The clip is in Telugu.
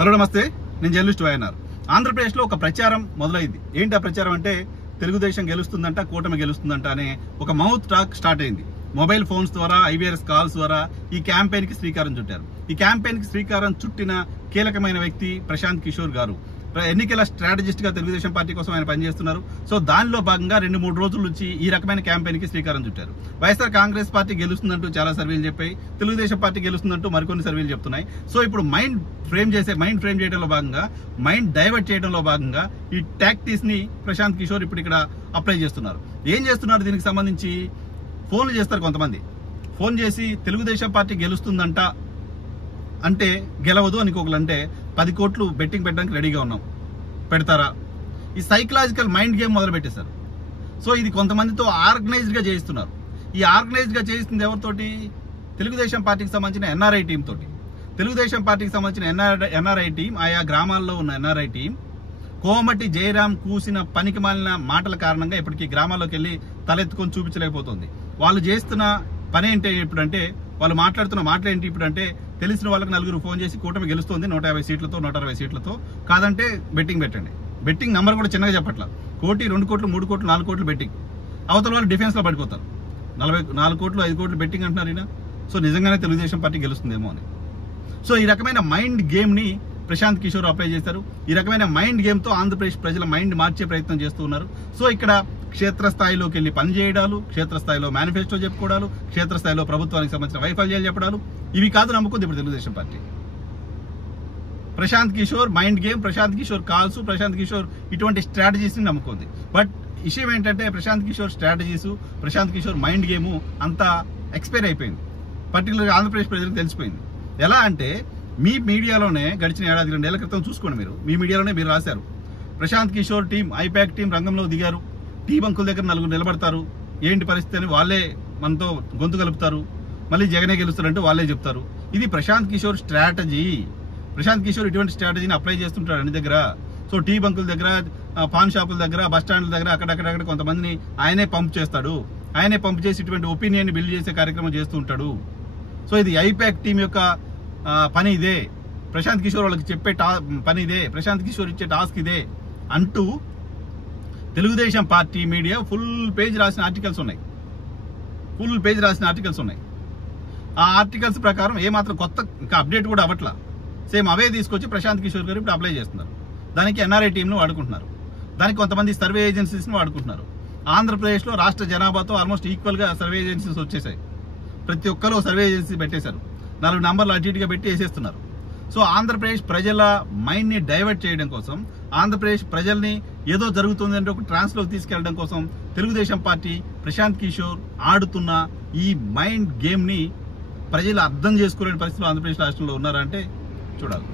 హలో నమస్తే, నేను జర్నలిస్ట్ వైఎన్ఆర్. ఆంధ్రప్రదేశ్లో ఒక ప్రచారం మొదలైంది. ఏంటి ఆ ప్రచారం అంటే తెలుగుదేశం గెలుస్తుందంట, కూటమి గెలుస్తుందంట అనే ఒక మౌత్ టాక్ స్టార్ట్ అయింది. మొబైల్ ఫోన్స్ ద్వారా, ఐవీఆర్ఎస్ కాల్స్ ద్వారా ఈ క్యాంపెయిన్ కి శ్రీకారం చుట్టారు. ఈ క్యాంపెయిన్ కి శ్రీకారం చుట్టిన కీలకమైన వ్యక్తి ప్రశాంత్ కిషోర్ గారు. ఎన్నికల స్ట్రాటజిస్ట్ గా తెలుగుదేశం పార్టీ కోసం ఆయన పనిచేస్తున్నారు. సో దానిలో భాగంగా 2-3 రోజుల నుంచి ఈ రకమైన క్యాంపెయిన్ కి శ్రీకారం చుట్టారు. వైఎస్ఆర్ కాంగ్రెస్ పార్టీ గెలుస్తుందంటూ చాలా సర్వేలు చెప్పాయి, తెలుగుదేశం పార్టీ గెలుస్తుందంటూ మరికొన్ని సర్వేలు చెప్తున్నాయి. సో ఇప్పుడు మైండ్ ఫ్రేమ్ చేయడంలో భాగంగా, మైండ్ డైవర్ట్ చేయడంలో భాగంగా ఈ టాక్టిక్స్ ని ప్రశాంత్ కిషోర్ ఇప్పుడు ఇక్కడ అప్లై చేస్తున్నారు. ఏం చేస్తున్నారు? దీనికి సంబంధించి ఫోన్లు చేస్తారు కొంతమంది. ఫోన్ చేసి తెలుగుదేశం పార్టీ గెలుస్తుందంట అంటే గెలవదు అని ఇంకొకరు 10 కోట్లు బెట్టింగ్ పెట్టడానికి రెడీగా ఉన్నాం, పెడతారా? ఈ సైకలాజికల్ మైండ్ గేమ్ మొదలు పెట్టేశారు. సో ఇది కొంతమందితో ఆర్గనైజ్డ్ గా చేయిస్తున్నారు. ఈ ఆర్గనైజ్డ్ గా చేయిస్తుంది ఎవరితోటి? తెలుగుదేశం పార్టీకి సంబంధించిన ఎన్ఆర్ఐ టీం తోటి. తెలుగుదేశం పార్టీకి సంబంధించిన ఎన్ఆర్ఐ టీం, ఆయా గ్రామాల్లో ఉన్న ఎన్ఆర్ఐ టీం కోమటి జయరాం కూసిన పనికి మాలిన మాటల కారణంగా ఇప్పటికీ గ్రామాల్లోకి వెళ్ళి తలెత్తుకొని చూపించలేకపోతుంది. వాళ్ళు చేస్తున్న పని ఏంటి ఇప్పుడంటే, వాళ్ళు మాట్లాడుతున్న మాటలు ఏంటి ఇప్పుడంటే, తెలిసిన వాళ్ళకి 4 ఫోన్ చేసి కూటమి గెలుస్తుంది 150 సీట్లతో 160 సీట్లతో, కాదంటే బెట్టింగ్ పెట్టండి. బెట్టింగ్ నంబర్ కూడా చిన్నగా చెప్పట్ల, 1 కోటి 2 కోట్లు 3 కోట్లు 4 కోట్లు బెట్టింగ్. అవతల వాళ్ళు డిఫెన్స్ లో పడిపోతారు. 4 కోట్లు 5 కోట్లు బెట్టింగ్ అంటున్నారు ఈయన. సో నిజంగానే తెలుగుదేశం పార్టీ గెలుస్తుందేమో అని. సో ఈ రకమైన మైండ్ గేమ్ ని ప్రశాంత్ కిషోర్ అప్లై చేశారు. ఈ రకమైన మైండ్ గేమ్ తో ఆంధ్రప్రదేశ్ ప్రజల మైండ్ మార్చే ప్రయత్నం చేస్తూ ఉన్నారు. సో ఇక్కడ క్షేత్రస్థాయిలోకి వెళ్ళి పనిచేయడాలు, క్షేత్రస్థాయిలో మేనిఫెస్టో చెప్పుకోవడాలు, క్షేత్రస్థాయిలో ప్రభుత్వానికి సంబంధించిన వైఫల్యాలు చెప్పడాలు, ఇవి కాదు నమ్ముకుంది ఇప్పుడు Telugu Desam party. Prashant Kishor mind game, Prashant Kishor calls, Prashant Kishor ఇటువంటి స్ట్రాటజీస్ ని నమ్ముకుంది. బట్ విషయం ఏంటంటే Prashant Kishor strategies, Prashant Kishor mind game అంతా ఎక్స్పైర్ అయిపోయింది. పర్టికులర్గా ఆంధ్రప్రదేశ్ ప్రజలకు తెలిసిపోయింది. ఎలా అంటే మీ మీడియాలోనే గడిచిన 1.5-2 ఏళ్ల క్రితం చూసుకోండి, మీ మీడియాలోనే మీరు రాశారు, ప్రశాంత్ కిషోర్ టీం, ఐపాక్ టీం రంగంలో దిగారు, టీ బంకుల దగ్గర 4 నిలబడతారు, ఏంటి పరిస్థితి అని వాళ్ళే మనతో గొంతు కలుపుతారు, మళ్ళీ జగనే గెలుస్తారంటూ వాళ్ళే చెప్తారు. ఇది ప్రశాంత్ కిషోర్ స్ట్రాటజీ. ప్రశాంత్ కిషోర్ ఇటువంటి స్ట్రాటజీని అప్లై చేస్తుంటాడు అన్ని దగ్గర. సో టీ బంకుల దగ్గర, పాన్ షాపుల దగ్గర, బస్ స్టాండ్ల దగ్గర అక్కడక్కడ కొంతమందిని ఆయనే పంప్ చేస్తాడు. ఆయనే పంప్ చేసి ఇటువంటి ఒపీనియన్ బిల్డ్ చేసే కార్యక్రమం చేస్తూ ఉంటాడు. సో ఇది ఐపాక్ టీం యొక్క పని ఇదే, ప్రశాంత్ కిషోర్ వాళ్ళకి చెప్పే పని ఇదే, ప్రశాంత్ కిషోర్ ఇచ్చే టాస్క్ ఇదే అంటూ Telugu Desam party media full page రాసిన ఆర్టికల్స్ ఉన్నాయి. ఆ ఆర్టికల్స్ ప్రకారం ఏమాత్రం కొత్త ఇంకా అప్డేట్ కూడా అవ్వట్లా. సేమ్ అవే తీసుకొచ్చి ప్రశాంత్ కిషోర్ గారు ఇప్పుడు అప్లై చేస్తున్నారు. దానికి ఎన్ఆర్ఐ టీంను వాడుకుంటున్నారు, దానికి కొంతమంది సర్వే ఏజెన్సీస్ని వాడుకుంటున్నారు. ఆంధ్రప్రదేశ్లో రాష్ట్ర జనాభాతో ఆల్మోస్ట్ ఈక్వల్ గా సర్వే ఏజెన్సీస్ వచ్చేసాయి. ప్రతి ఒక్కరు సర్వే ఏజెన్సీ పెట్టేశారు, 4 నంబర్లు అటు ఇటుగా పెట్టి వేసేస్తున్నారు. సో ఆంధ్రప్రదేశ్ ప్రజల మైండ్ ని డైవర్ట్ చేయడం కోసం, ఆంధ్రప్రదేశ్ ప్రజల్ని ఏదో జరుగుతుంది అంటే ఒక ట్రాన్స్ లోకి తీసుకెళ్లడం కోసం తెలుగుదేశం పార్టీ, ప్రశాంత్ కిషోర్ ఆడుతున్న ఈ మైండ్ గేమ్ ని ప్రజలు అర్థం చేసుకోలేని పరిస్థితుల్లో ఆంధ్రప్రదేశ్ రాష్ట్రంలో ఉన్నారంటే చూడాలి.